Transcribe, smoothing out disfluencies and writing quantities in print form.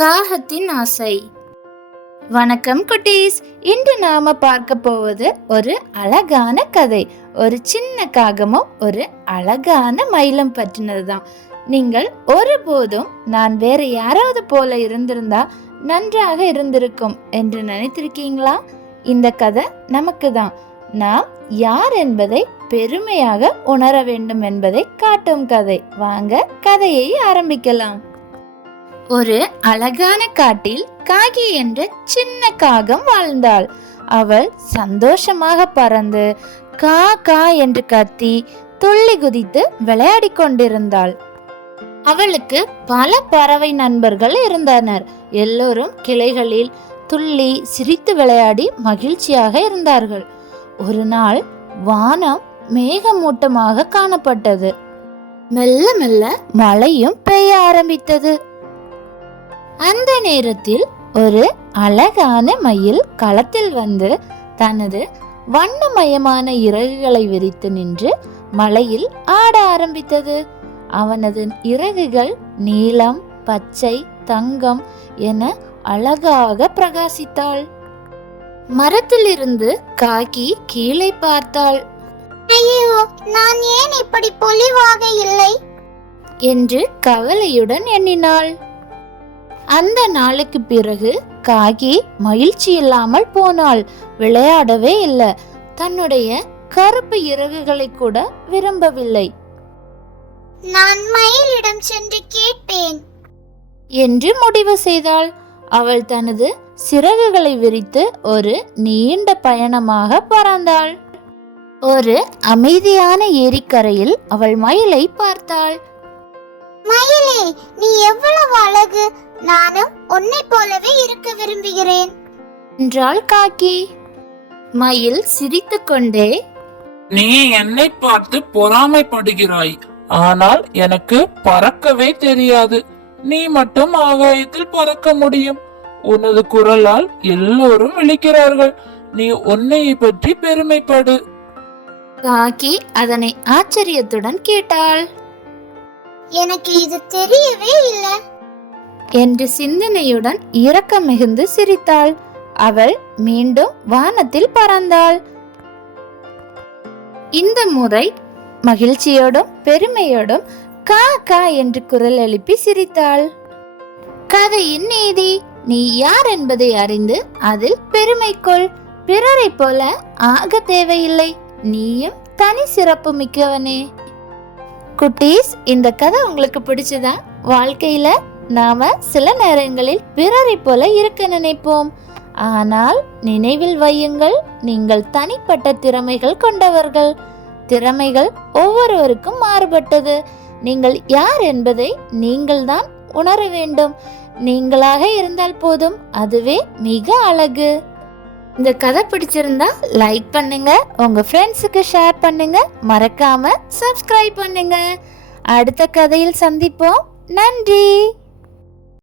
காகத்தின் ஆசை. வணக்கம் குட்டீஸ். இன்று நாம பார்க்க போவது ஒரு அழகான கதை. ஒரு சின்ன காகமும் ஒரு அழகான மயிலும் பற்றினதுதான். நீங்கள் ஒருபோதும் நான் வேற யாராவது போல இருந்திருந்தா நன்றாக இருந்திருக்கும் என்று நினைத்திருக்கீங்களா? இந்த கதை நமக்கு தான். நாம் யார் என்பதை பெருமையாக உணர வேண்டும் என்பதை காட்டும் கதை. வாங்க கதையை ஆரம்பிக்கலாம். ஒரு அழகான காட்டில் காகி என்ற சின்ன காகம் வாழ்ந்தாள். அவள் சந்தோஷமாக பறந்து கா கா என்று கத்தி துள்ளி குதித்து விளையாடி கொண்டிருந்தாள். அவளுக்கு பல பறவை நண்பர்கள் இருந்தனர். எல்லோரும் கிளைகளில் துள்ளி சிரித்து விளையாடி மகிழ்ச்சியாக இருந்தார்கள். ஒரு நாள் வானம் மேகமூட்டமாக காணப்பட்டது. மெல்ல மெல்ல மழையும் பெய்ய ஆரம்பித்தது. அந்த நேரத்தில் ஒரு அழகான மயில் களத்தில் வந்து தனது வண்ணமயமான இறகுகளை விரித்து நின்று மலையில் ஆட ஆரம்பித்தது. அவனது இறகுகள் நீலம், பச்சை, தங்கம் என அழகாக பிரகாசித்தாள். மரத்திலிருந்து காக்கி கீழே பார்த்தாள். ஐயோ, நான் ஏன் இப்படி பொலிவாக இல்லை என்று கவலையுடன் எண்ணினாள். அந்த நாளுக்கு பிறகு காகி மகிழ்ச்சி இல்லாமல் போனாள். விளையாடவே இல்லை. தன்னுடைய கருப்பு இறகுகளை கூட விரும்பவில்லை. நான் மயிலிடம் சென்று கேட்பேன் என்று முடிவு செய்தாள். அவள் தனது சிறகுகளை விரித்து ஒரு நீண்ட பயணமாக பறந்தாள். ஒரு அமைதியான ஏரிக்கரையில் அவள் மயிலை பார்த்தாள். மயிலே, நீ எவ்வளவு அழகு! நானும் உன்னை போலவே இருக்க விரும்புகிறேன் என்றாள் காக்கி. மயில் சிரித்துக்கொண்டே, நீ என்னை பார்த்து பொறாமைப்படுகிறாய். ஆனால் எனக்கு பறக்கவே தெரியாது. நீ மட்டும் ஆகாயத்தில் பறக்க முடியும். உனது குரலால் எல்லோரும் விழிக்கிறார்கள். நீ உன்னை பற்றி பெருமைப்படு. காக்கி அதனை ஆச்சரியத்துடன் கேட்டாள். எனக்கு இது தெரியவே இல்லை என்று சிந்தனையுடன் இரக்கம் மிகுந்து சிரித்தாள். அவள் மீண்டும் வானத்தில் பறந்தாள். இந்த முறை மகிழ்ச்சியோடும் பெருமையோடும் கா கா என்று குரல் எழுப்பி சிரித்தாள். கதையின் நீதி: நீ யார் என்பதை அறிந்து அதில் பெருமை கொள். பிறரை போல ஆக தேவையில்லை. நீயும் தனி சிறப்பு மிக்கவனே. குட்டீஸ், இந்த கதை உங்களுக்கு பிடிச்சதா? வாழ்க்கையில நாம சில நேரங்களில் பிறரை போல இருக்க நினைப்போம். ஆனால் நினைவில் வையுங்கள், நீங்கள் தனிப்பட்ட திறமைகள் கொண்டவர்கள். திறமைகள் ஒவ்வொருவருக்கும் மாறுபட்டது. நீங்கள் யார் என்பதை நீங்கள் தான் உணர வேண்டும். நீங்களாக இருந்தால் போதும். அதுவே மிக அழகு. இந்த கதை பிடிச்சிருந்தா லைக் பண்ணுங்க, உங்க ஃப்ரெண்ட்ஸுக்கு ஷேர் பண்ணுங்க, மறக்காம சப்ஸ்கிரைப் பண்ணுங்க. அடுத்த கதையில் சந்திப்போம். நன்றி.